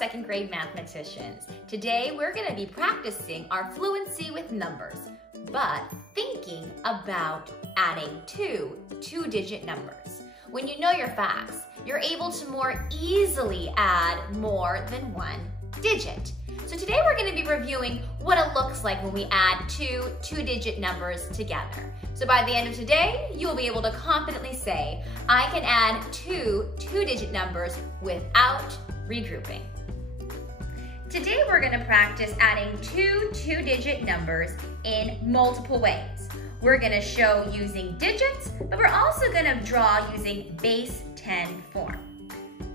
second grade mathematicians. Today we're going to be practicing our fluency with numbers, but thinking about adding two-digit numbers. When you know your facts, you're able to more easily add more than one digit. So today we're going to be reviewing what it looks like when we add two-digit numbers together. So by the end of today, you'll be able to confidently say, I can add two-digit numbers without regrouping. Today we're going to practice adding two-digit numbers in multiple ways. We're going to show using digits, but we're also going to draw using base 10 form.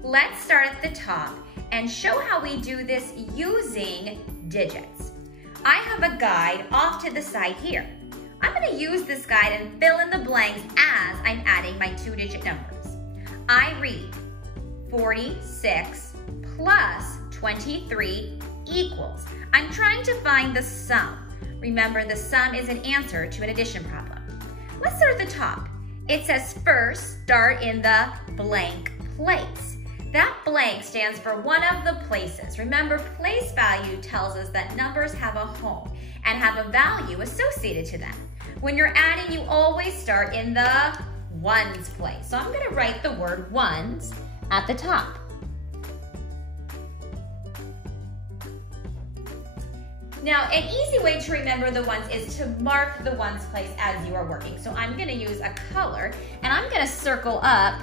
Let's start at the top and show how we do this using digits. I have a guide off to the side here. I'm going to use this guide and fill in the blanks as I'm adding my two-digit numbers. I read 46 plus 23 equals. I'm trying to find the sum. Remember, the sum is an answer to an addition problem. Let's start at the top. It says first start in the blank place. That blank stands for one of the places. Remember, place value tells us that numbers have a home and have a value associated to them. When you're adding, you always start in the ones place. So I'm going to write the word ones at the top. Now, an easy way to remember the ones is to mark the ones place as you are working. So I'm going to use a color and I'm going to circle up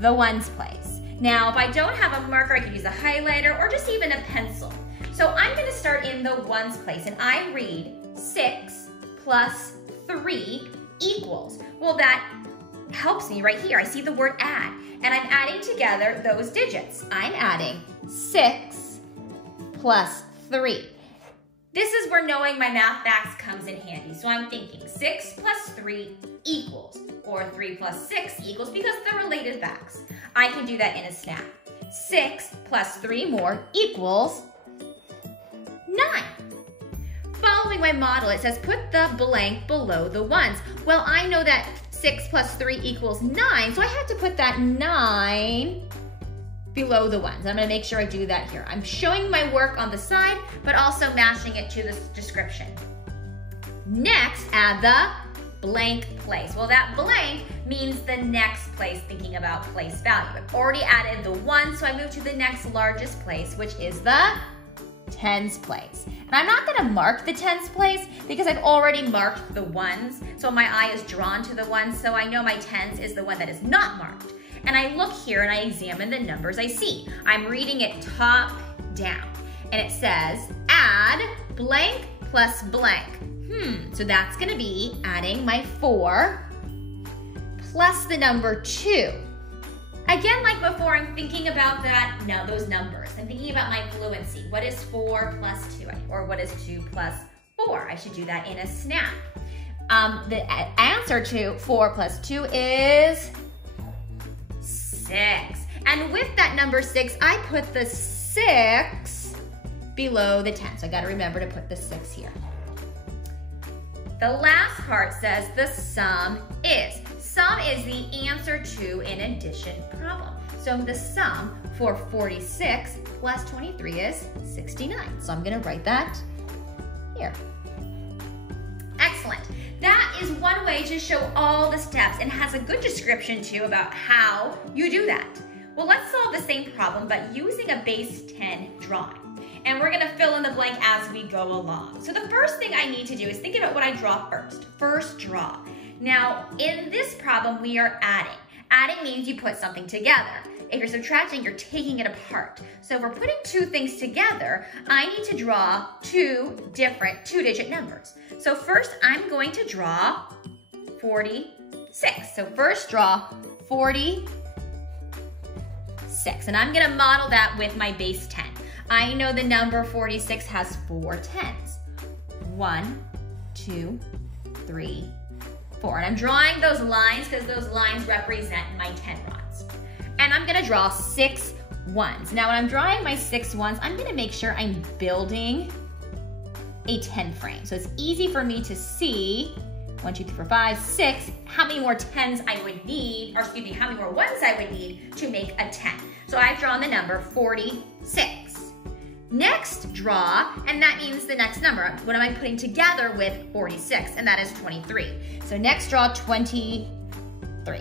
the ones place. Now, if I don't have a marker, I could use a highlighter or just even a pencil. So I'm going to start in the ones place and I read 6 plus 3 equals. Well, that helps me right here. I see the word add and I'm adding together those digits. I'm adding 6 plus 3. This is where knowing my math facts comes in handy. So I'm thinking 6 plus 3 equals, or 3 plus 6 equals, because they're related facts. I can do that in a snap. 6 plus 3 more equals 9. Following my model, it says put the blank below the ones. Well, I know that 6 plus 3 equals 9, so I have to put that 9 below the ones. I'm going to make sure I do that here. I'm showing my work on the side, but also matching it to the description. Next, add the blank place. Well, that blank means the next place, thinking about place value. I've already added the one, so I move to the next largest place, which is the tens place. And I'm not going to mark the tens place because I've already marked the ones, so my eye is drawn to the ones, so I know my tens is the one that is not marked. And I look here and I examine the numbers I see. I'm reading it top down. And it says, add blank plus blank. So that's gonna be adding my 4 plus the number 2. Again, like before, I'm thinking about those numbers. I'm thinking about my fluency. What is 4 plus 2? Or what is 2 plus 4? I should do that in a snap. The answer to 4 plus 2 is 6. And with that number 6, I put the 6 below the 10. So I gotta remember to put the 6 here. The last part says the sum is. Sum is the answer to an addition problem. So the sum for 46 plus 23 is 69. So I'm gonna write that here. Excellent. That is one way to show all the steps and has a good description too about how you do that. Well, let's solve the same problem but using a base 10 drawing. And we're gonna fill in the blank as we go along. So the first thing I need to do is think about what I draw first. First draw. Now, in this problem, we are adding. Adding means you put something together. If you're subtracting, you're taking it apart. So if we're putting two things together, I need to draw two different two-digit numbers. So first, I'm going to draw 46. So first draw 46. And I'm gonna model that with my base 10. I know the number 46 has 4 tens. 1, 2, 3, 4. And I'm drawing those lines because those lines represent my 10 rods. And I'm gonna draw 6 ones. Now when I'm drawing my 6 ones, I'm gonna make sure I'm building a 10 frame. So it's easy for me to see 1, 2, 3, 4, 5, 6, how many more 10s I would need, or excuse me, how many more ones I would need to make a 10. So I've drawn the number 46. Next draw, and that means the next number. What am I putting together with 46? And that is 23. So next draw 23.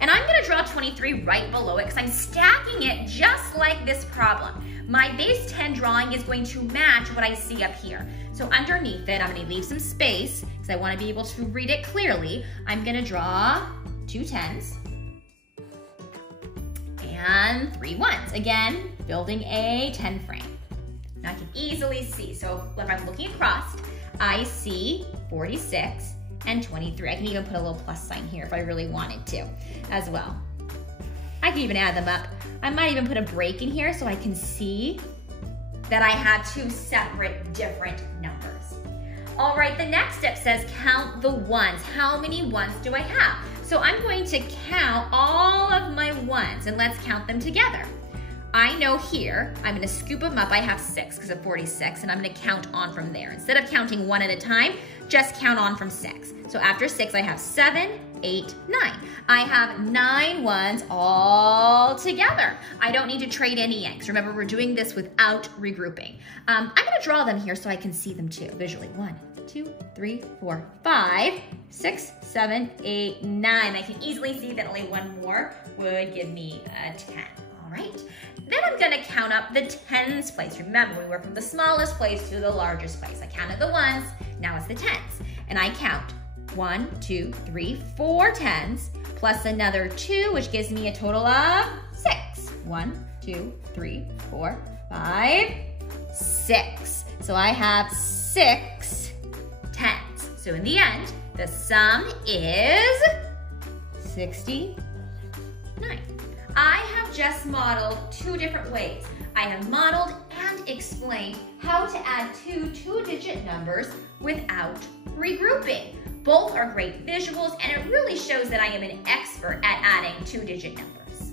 And I'm gonna draw 23 right below it because I'm stacking it just like this problem. My base 10 drawing is going to match what I see up here. So underneath it, I'm gonna leave some space because I wanna be able to read it clearly. I'm gonna draw 2 10s and 3 1s. Again, building a 10 frame. Now I can easily see, so if I'm looking across, I see 46 and 23. I can even put a little plus sign here if I really wanted to as well. I can even add them up. I might even put a break in here so I can see that I have 2 separate different numbers. All right, the next step says count the ones. How many ones do I have? So I'm going to count all of my ones and let's count them together. I know here, I'm gonna scoop them up. I have 6 because of 46 and I'm gonna count on from there. Instead of counting 1 at a time, just count on from 6. So after 6, I have 7, 8, 9. I have 9 ones all together. I don't need to trade any yanks. Remember, we're doing this without regrouping. I'm gonna draw them here so I can see them too, visually. 1, 2, 3, 4, 5, 6, 7, 8, 9. I can easily see that only one more would give me a 10. All right. Then I'm gonna count up the tens place. Remember, we were from the smallest place to the largest place. I counted the ones, now it's the tens. And I count 1, 2, 3, 4 tens, plus another 2, which gives me a total of 6. 1, 2, 3, 4, 5, 6. So I have 6 tens. So in the end, the sum is 69. I have just modeled 2 different ways. I have modeled and explained how to add 2 two-digit numbers without regrouping. Both are great visuals and it really shows that I am an expert at adding 2-digit numbers.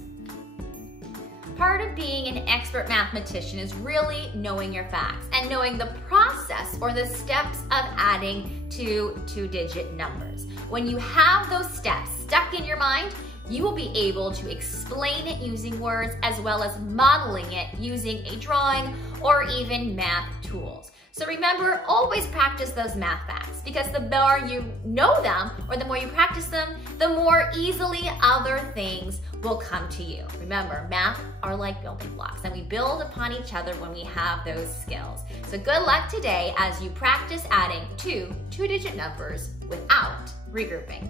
Part of being an expert mathematician is really knowing your facts and knowing the process or the steps of adding 2 two-digit numbers. When you have those steps stuck in your mind, you will be able to explain it using words as well as modeling it using a drawing or even math tools. So remember, always practice those math facts because the more you know them or the more you practice them, the more easily other things will come to you. Remember, math are like building blocks and we build upon each other when we have those skills. So good luck today as you practice adding 2 two-digit numbers without regrouping.